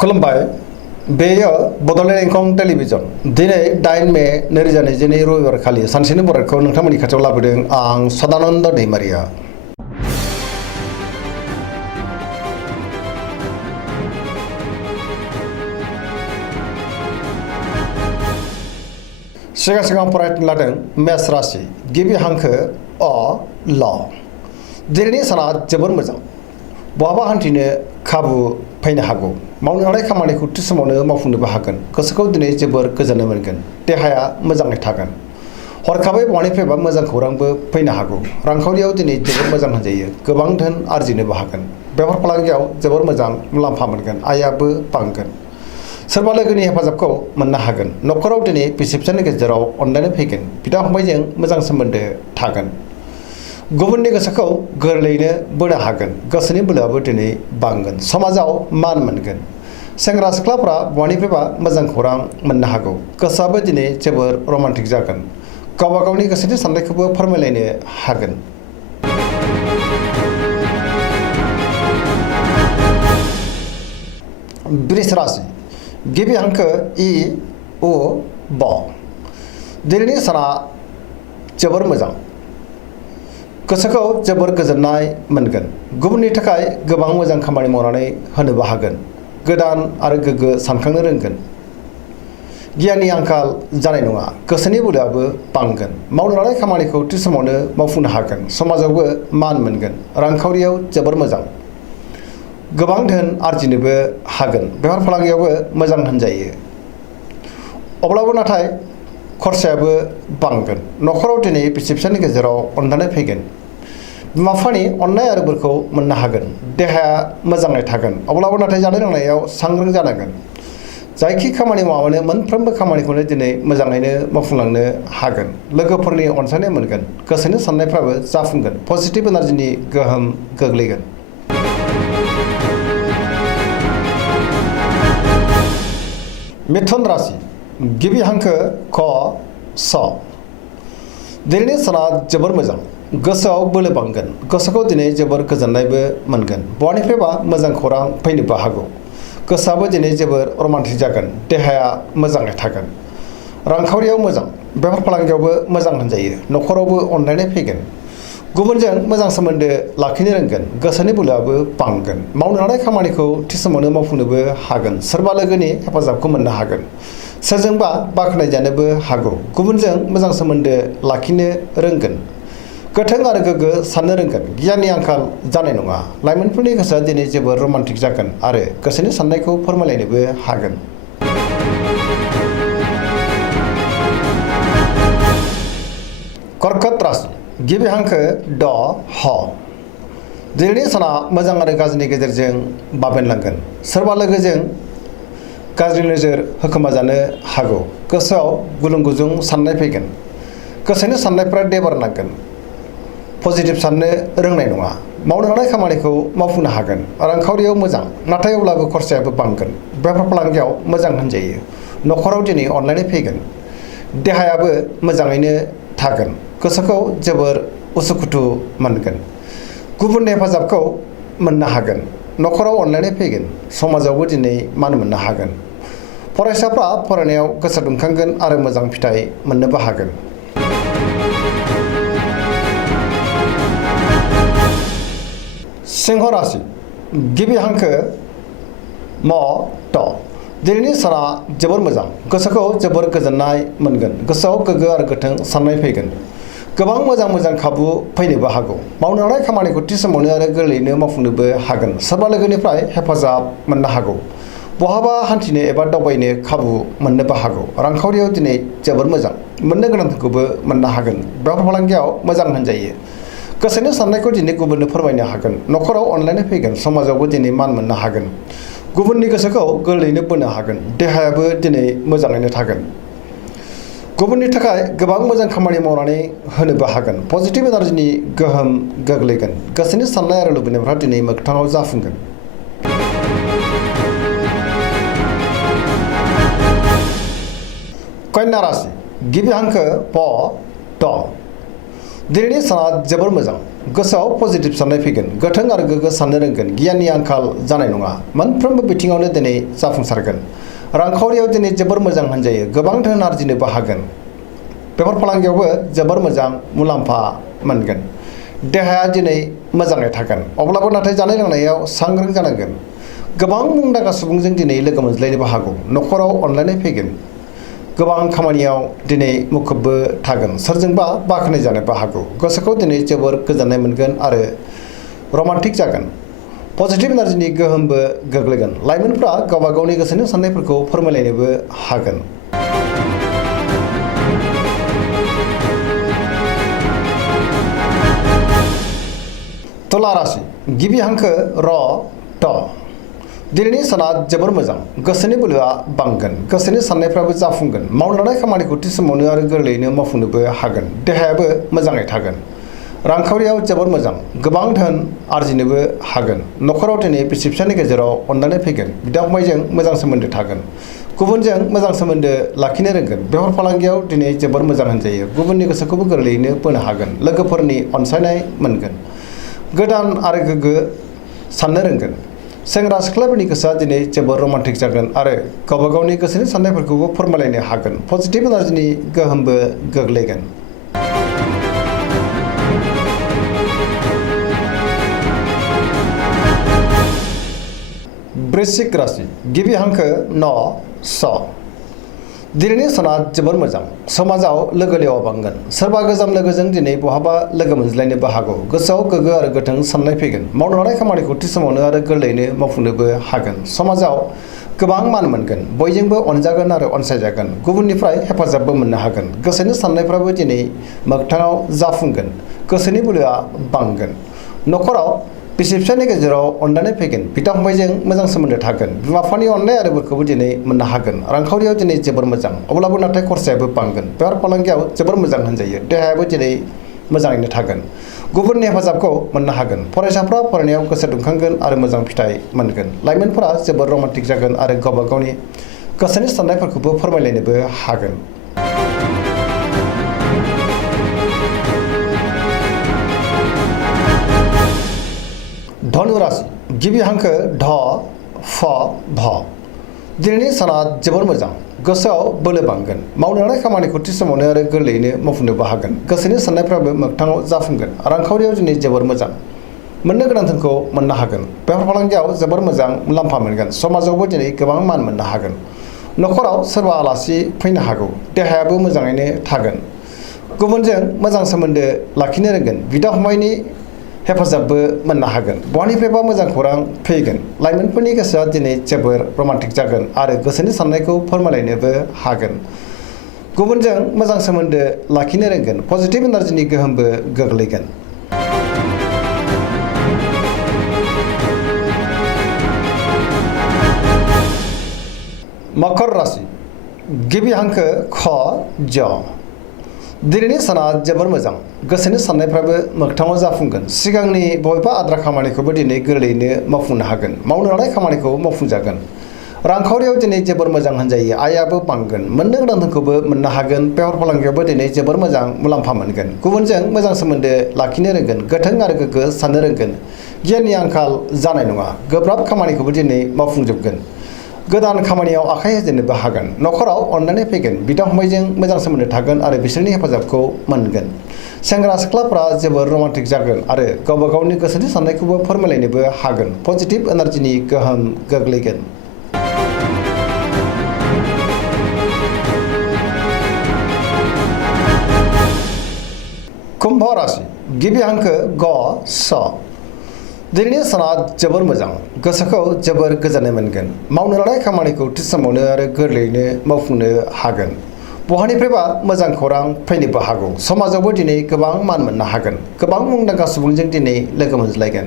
खुलुमबाय बेयो बड'लेण्ड इंखं टेलिभिजन दिनै 8 मे 2022 रबिबार खालि सानसेनि बरायखौ नोंथांमोननि खाथियाव लाबोदों आं सदानन्द दैमारिया। सिगां फरायनो लादों मेष राशि गिबि हांखो अ ल। दिनैनि साना जोबोर मोजां। बहाबा हान्थिनो खाबु फैनो हागौ। मावनो हानाय खामानिखौ थि समावनो मावफुंनोबो हागोन। गोसोखौ दिनै जोबोर गोजोननाय मोनगोन। देहाया मोजाङै थागोन। हरखाबै बहानिफ्रायबा मोजां खौरांबो फैनो हागौ। रांखावरियाव दिनै जोबोर मोजां होनजायो। गोबां धोन आरजिनोबो हागोन। बेफार फालांगियाव जोबोर मोजां मुलाम्फा मोनगोन। आयाबो बांगोन। सोरबा लोगोनि हेफाजाबखौ मोननो हागोन। न'खराव दिनै बिसि फिसायनि गेजेराव अनलायनाय फैगोन। बिदा फंबायजों मोजां सोमोन्दो थागोन। गुबुननि गोसोखौ गोरलैयैनो बोनो हागोन। गोसोनि बोलोआबो दिनै बांगोन। समाजाव मान मोनगोन। सेंग्रा सिख्लाफ्रा बहानिफ्रायबा मोजां खौरां मोननो हागौ। गोसोआबो दिनै जोबोर रमान्टिक जागोन। गावबा गावनि गोसोनि साननायखौबो फोरमायलायनो हागोन। वृष राशि गिबि हांखो इ उ ब। दिनैनि साना जोबोर मोजां। गोसोखौ जोबोर गोजोननाय मोनगोन। गुबुननि थाखाय गोबां मोजां खामानि मावनानै होनोबो हागोन। गोदान आरो गोग्गो सानखांनो रोंगोन। गियाननि आंखाल जानाय नङा। गोसोनि बोलोआबो बांगोन। मावनो लानाय खामानिखौ थि समावनो मावफुंनो हागोन। समाजावबो मान मोनगोन। रांखावरियाव जोबोर मोजां। गोबां धोन आरजिनोबो हागोन। बेफार फालांगियावबो मोजां होनजायो। अब्लाबो नाथाय खरसायाबो बांगोन। न'खराव दिनै बिसि फिसायनि गेजेराव अनलायनाय फैगोन। बिमा बिफानि अननाय आरो बोरखौ मोननो हागोन। देहाया मोजाङै थागोन। अब्लाबो नाथाय जानाय लोंनायाव सांग्रां जानांगोन। जायखि खामानि मावानो मोनफ्रोमबो खामानिखौनो दिनै मोजाङैनो मावफुंलांनो हागोन। लोगोफोरनि अनसायनाय मोनगोन। गोसोनि साननायफ्राबो जाफुंगोन। पजिटिभ एनार्जिनि गोहोम गोग्लैगोन। मिथुन राशि गिबि हांखो क स। दिनैनि साना जोबोर मोजां। गोसोआव बोलो बांगोन। गोसोखौ दिनै जोबोर गोजोननायबो मोनगोन। बहानिफ्रायबा मोजां खौरां फैनोबो हागौ। गोसोआबो दिनै जोबोर रमान्टिक जागोन। देहाया मोजाङै थागोन। रांखावरियाव मोजां। बेफार फालांगियावबो मोजां होनजायो। न'खरावबो अनलायनाय फैगोन। गुबुनजों मोजां सोमोन्दो लाखिनो रोंगोन। गोसोनि बोलोआबो बांगोन। मावनो लानाय खामानिखौ थि समावनो मावफुंनोबो हागोन। सोरबा लोगोनि हेफाजाबखौ मोननो हागोन। सोरजोंबा बाख्नायजानोबो हागौ। गुबुनजों मोजां सोमोन्दो लाखिनो रोंगोन। गोथों आरो गोग्गो साननो रोंगोन। गियाननि आंखाल जानाय नङा। लाइमोनफोरनि गोसोआ दिनै जोबोर रमान्टिक जागोन आरो गोसोनि साननायखौ फोरमायलायनोबो हागोन। कर्कट राशि गिबि हांखो ड ह। दिनैनि साना मोजां आरो गाज्रिनि गेजेरजों बाबेनलांगोन। सोरबा लोगोजों गाज्रि नोजोर होखोमाजानो हागौ। गोसोआव गुलुं गुजुं साननाय फैगोन। गोसोनि साननायफ्रा देबारनांगोन। पजिटिभ साननो रोंनाय नङा। मावनो लानाय खामानिखौ मावफुंनो हागोन। रांखावरियाव मोजां। नाथाय अब्लाबो खरसायाबो बांगोन। बेफार फालांगियाव मोजां होनजायो। न'खराव दिनै अनलायनाय फैगोन। देहायाबो मोजाङैनो थागोन। गोसोखौ जोबोर उसुखुथु मोनगोन। गुबुननि हेफाजाबखौ मोननो हागोन। न'खराव अनलायनाय फैगोन। समाजावबो दिनै मान मोननो हागोन। फरायसाफ्रा फरायनायाव गोसो दुंखांगोन आरो मोजां फिथाइ मोननोबो हागोन। सिंह राशि गिबि हांखो म ट। दिनैनि साना जोबोर मोजां। गोसोखौ जोबोर गोजोननाय मोनगोन। गोसोआव गोग्गो आरो गोथों साननाय फैगोन। गोबां मोजां खाबु फैनोबो हागौ। मावनो लानाय खामानिखौ थि समावनो आरो गोरलैयैनो मावफुंनोबो हागोन। सोरबा लोगोनिफ्राय हेफाजाब मोननो हागौ। बहाबा हान्थिनो एबा दावबायनो खाबु मोननोबो हागौ। रांखावरियाव दिनै जोबोर मोजां। मोननो गोनांफोरखौबो मोननो हागोन। बेफार फालांगियाव मोजां होनजायो। गोसोनि साननायखौ दिनै गुबुननो फोरमायनो हागोन। न'खराव अनलायनाय फैगोन। समाजावबो दिनै मान मोननो हागोन। गुबुननि गोसोखौ गोरलैयैनो बोनो हागोन। देहायाबो दिनै मोजाङैनो थागोन। गुबुननि थाखाय गोबां मोजां खामानि मावनानै होनोबो हागोन। पजिटिभ एनार्जिनि गोहोम गोग्लैगोन। गोसोनि साननाय आरो लुबैनायफ्रा दिनै मोगथाङाव जाफुंगोन। कन्या राशि गिबि हांखो प ट। दिनैनि साना जोबोर मोजां। गोसोआव पजिटिभ साननाय फैगोन, गोथों आरो गोग्गो साननो रोंगोन, गियाननि आंखाल जानाय नङा, मोनफ्रोमबो बिथिङावनो दिनै जाफुंसारगोन। रांखावरियाव दिनै जोबोर मोजां होनजायो, गोबां धोन आरजिनोबो हागोन। बेफार फालांगियावबो जोबोर मोजां मुलाम्फा मोनगोन। देहाया दिनै मोजाङै थागोन, अब्लाबो नाथाय जानाय लोंनायाव सांग्रां जानांगोन। गोबां मुंदांखा सुबुंजों दिनै लोगो मोनज्लायनोबो हागौ। न'खराव अनलायनाय फैगोन। गोबां खामानियाव दिनै मुखुबबो थागोन, सोरजोंबा बाख्नाय जानोबो हागौ। गोसोखौ दिनै जोबोर गोजोननाय मोनगोन आरो रमान्टिक जागोन। पजिटिभ एनार्जिनि गोहोमबो गोग्लैगोन। लाइमोनफ्रा गावबा गावनि गोसोनि साननायफोरखौ फोरमायलायनोबो हागोन। तुला राशि गिबि हांखो र ट। दिनैनि साना जोबोर मोजां, गोसोनि बोलोआ बांगोन, गोसोनि साननायफ्राबो जाफुंगोन। मावनो लानाय खामानिखौ थि समावनो आरो गोरलैयैनो मावफुंनोबो हागोन। देहायाबो मोजाङै थागोन। रांखावरियाव जोबोर मोजां, गोबां धोन आरजिनोबो हागोन। न'खराव दिनै बिसि फिसायनि गेजेराव अनलायनाय फैगोन। बिदा फंबायजों मोजां सोमोन्दो थागोन। गुबुनजों मोजां सोमोन्दो लाखिनो रोंगोन। बेफार फालांगियाव दिनै जोबोर मोजां होनजायो, गुबुननि गोसोखौबो गोरलैयैनो बोनो हागोन। लोगोफोरनि अनसायनाय मोनगोन। गोदान आरो गोग्गो साननो रोंगोन। सेंग्रा सिख्लाफोरनि गोसोआ दिनै जोबोर रमान्टिक जागोन आरो गावबा गावनि गोसोनि साननायफोरखौबो फोरमायलायनो हागोन। पजिटिभ एनार्जिनि गोहोमबो गोग्लैगोन। वृश्चिक राशि गिबि हांखो न स। दिनैनि साना जोबोर मोजां, समाजाव लोगो लेवा बांगोन। सोरबा गोजाम लोगोजों दिनै बहाबा लोगो मोनज्लायनोबो हागौ। गोसोआव गोग्गो आरो गोथों साननाय फैगोन। मावनो लानाय खामानिखौ थि समावनो आरो गोरलैयैनो मावफुंनोबो हागोन। समाजाव गोबां मान मोनगोन, बयजोंबो अनजागोन आरो अनसायजागोन। गुबुननिफ्राय हेफाजाबबो मोननो हागोन। गोसोनि साननायफ्राबो दिनै मोगथाङाव जाफुंगोन। गोसोनि बोलोआ बांगोन। न'खराव बिसि फिसायनि गेजेराव अनलायनाय फैगोन। बिदा फंबायजों मोजां सोमोन्दो थागोन। बिमा बिफानि अननाय आरो बोरखौबो दिनै मोननो हागोन। रांखावरियाव दिनै जोबोर मोजां, अब्लाबो नाथाय खरसायाबो बांगोन। बेफार फालांगियाव जोबोर मोजां होनजायो, देहायाबो दिनै मोजाङैनो थागोन। गुबुननि हेफाजाबखौ मोननो हागोन। फरायसाफ्रा फरायनायाव गोसो दुंखांगोन आरो मोजां फिथाइ मोनगोन। लाइमोनफोरा जोबोर रमान्टिक जागोन आरो गावबा गावनि गोसोनि साननायफोरखौबो फोरमायलायनोबो हागोन। धनु राशि गिबि हांखो ध फ भ। दिनैनि साना जोबोर मोजां, गोसोआव बोलो बांगोन। मावनो लानाय खामानिखौ थि समावनो आरो गोरलैयैनो मावफुंनोबो हागोन। गोसोनि साननायफ्राबो मोगथाङाव जाफुंगोन। रांखावरियाव दिनै जोबोर मोजां, मोननो गोनां धोनखौ मोननो हागोन। बेफार फालांगियाव जोबोर मोजां मुलाम्फा मोनगोन। समाजावबो दिनै गोबां मान मोननो हागोन। न'खराव सोरबा आलासि फैनो हागौ। देहायाबो मोजाङैनो थागोन। गुबुनजों मोजां सोमोन्दो लाखिनो रोंगोन। बिदा फंबायनि हेफाजाबबो मोननो हागोन। बहानिफ्रायबा मोजां खौरां फैगोन। लाइमोनफोरनि गोसोआ दिनै जोबोर रमान्टिक जागोन आरो गोसोनि साननायखौ फोरमायलायनोबो हागोन। गुबुनजों मोजां सोमोन्दो लाखिनो रोंगोन। पजिटिभ एनार्जिनि गोहोमबो गोग्लैगोन। मकर राशि गिबि हांखो ख ज। दिनैनि साना जोबोर मोजां, गोसोनि साननायफ्राबो मोगथाङाव जाफुंगोन। सिगांनि बबेबा आद्रा खामानिखौबो दिनै गोरलैयैनो मावफुंनो हागोन। मावनो लानाय खामानिखौ मावफुंजागोन। रांखावरियाव दिनै जोबोर मोजां होनजायो, आयाबो बांगोन। मोननो गोनां धोनखौबो मोननो हागोन। बेफार फालांगियावबो दिनै जोबोर मोजां मुलाम्फा मोनगोन। गुबुनजों मोजां सोमोन्दो लाखिनो रोंगोन। गोथों आरो गोग्गो साननो रोंगोन। गियाननि आंखाल जानाय नङा। गोब्राब खामानिखौबो दिनै मावफुंजोबगोन। गोदान खामानियाव आखाइ होजेननोबो हागोन। न'खराव अनलायनाय फैगोन। बिदा फंबायजों मोजां सोमोन्दो थागोन आरो बिसोरनि हेफाजाबखौ मोनगोन। सेंग्रा सिख्लाफ्रा जोबोर रमान्टिक जागोन आरो गावबा गावनि गोसोनि साननायखौबो फोरमायलायनोबो हागोन। पजिटिभ एनार्जिनि गोहोम गोग्लैगोन। कुम्भ राशि गिबि हांखो ग स। दिनैनि साना जोबोर मोजां, गोसोखौ जोबोर गोजोननाय मोनगोन। मावनो लानाय खामानिखौ थि समावनो आरो गोरलैयैनो मावफुंनो हागोन। बहानिफ्रायबा मोजां खौरां फैनोबो हागौ। समाजावबो दिनै गोबां मान मोननो हागोन। गोबां मुंदांखा सुबुंजों दिनै लोगो मोनज्लायगोन।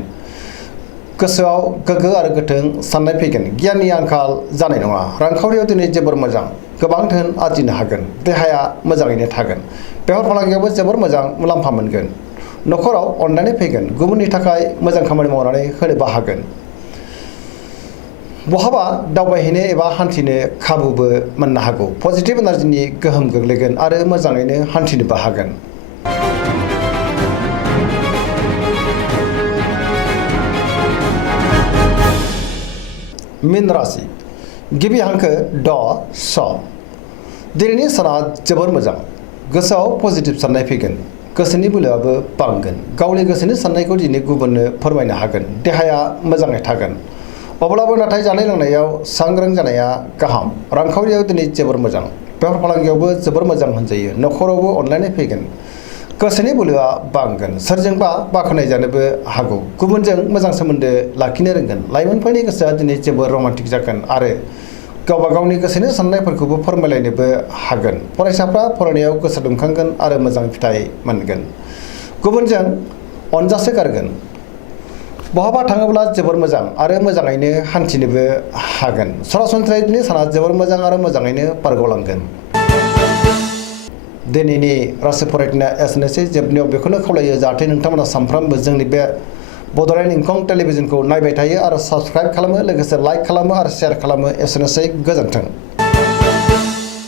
गोसोआव गोग्गो आरो गोथों साननाय फैगोन। गियाननि आंखाल जानाय नङा। रांखावरियाव दिनै जोबोर मोजां, गोबां धोन आरजिनो हागोन। देहाया मोजाङैनो थागोन। बेफार फालांगियावबो जोबोर मोजां मुलाम्फा मोनगोन। न'खराव अनलायनाय फैगोन। गुबुननि थाखाय मोजां खामानि मावनानै होनोबो हागोन। बहाबा दावबायहैनो एबा हान्थिनो खाबुबो मोननो हागौ। पजिटिभ एनार्जिनि गोहोम गोग्लैगोन आरो मोजाङैनो हान्थिनोबो हागोन। मीन राशि गिबि हांखो ड स दिनैनि साना जोबोर मोजां गोसोआव पजिटिभ साननाय फैगोन गोसोनि बोलोआबो बांगोन गावनि गोसोनि साननायखौ दिनै गुबुननो फोरमायनो हागोन देहाया मोजाङै थागोन अब्लाबो नाथाय जानाय लोंनायाव सांग्रां जानाया गाहाम रांखावरियाव दिनै जोबोर मोजां बेफार फालांगियावबो जोबोर मोजां होनजायो नखरावबो अनलायनाय फैगोन गोसोनि बोलोआ बांगोन सोरजोंबा बाख्नाय जानोबो हागौ गुबुनजों मोजां सोमोन्दो लाखिनो रोंगोन लाइमोनफोरनि गोसोआ दिनै जोबोर रमान्टिक जागोन आरो गावबा गावनि गोसोनि साननायफोरखौबो फोरमायलायनोबो हागोन फरायसाफ्रा फरायनायाव गोसो दुंखांगोन आरो मोजां फिथाइ मोनगोन गुबुनजों अनजासो गारगोन बहाबा थाङोब्ला जोबोर मोजां आरो मोजाङैनो हान्थिनोबो हागोन सरासनस्रायै दिनै साना जोबोर मोजां आरो मोजाङैनो बारग'लांगोन दिनैनि राशि फरायनाया एसेनोसै जोबनायाव बेखौनो खावलायो जाहाथे नोंथांमोना सानफ्रामबो जोंनि बे बड'लेण्ड इंखं टेलिभिजनखौ नायबाय थायो आरो साबस्क्राइब खालामो लोगोसे लाइक खालामो आरो शेयार खालामो एसेनोसै गोजोन्थों।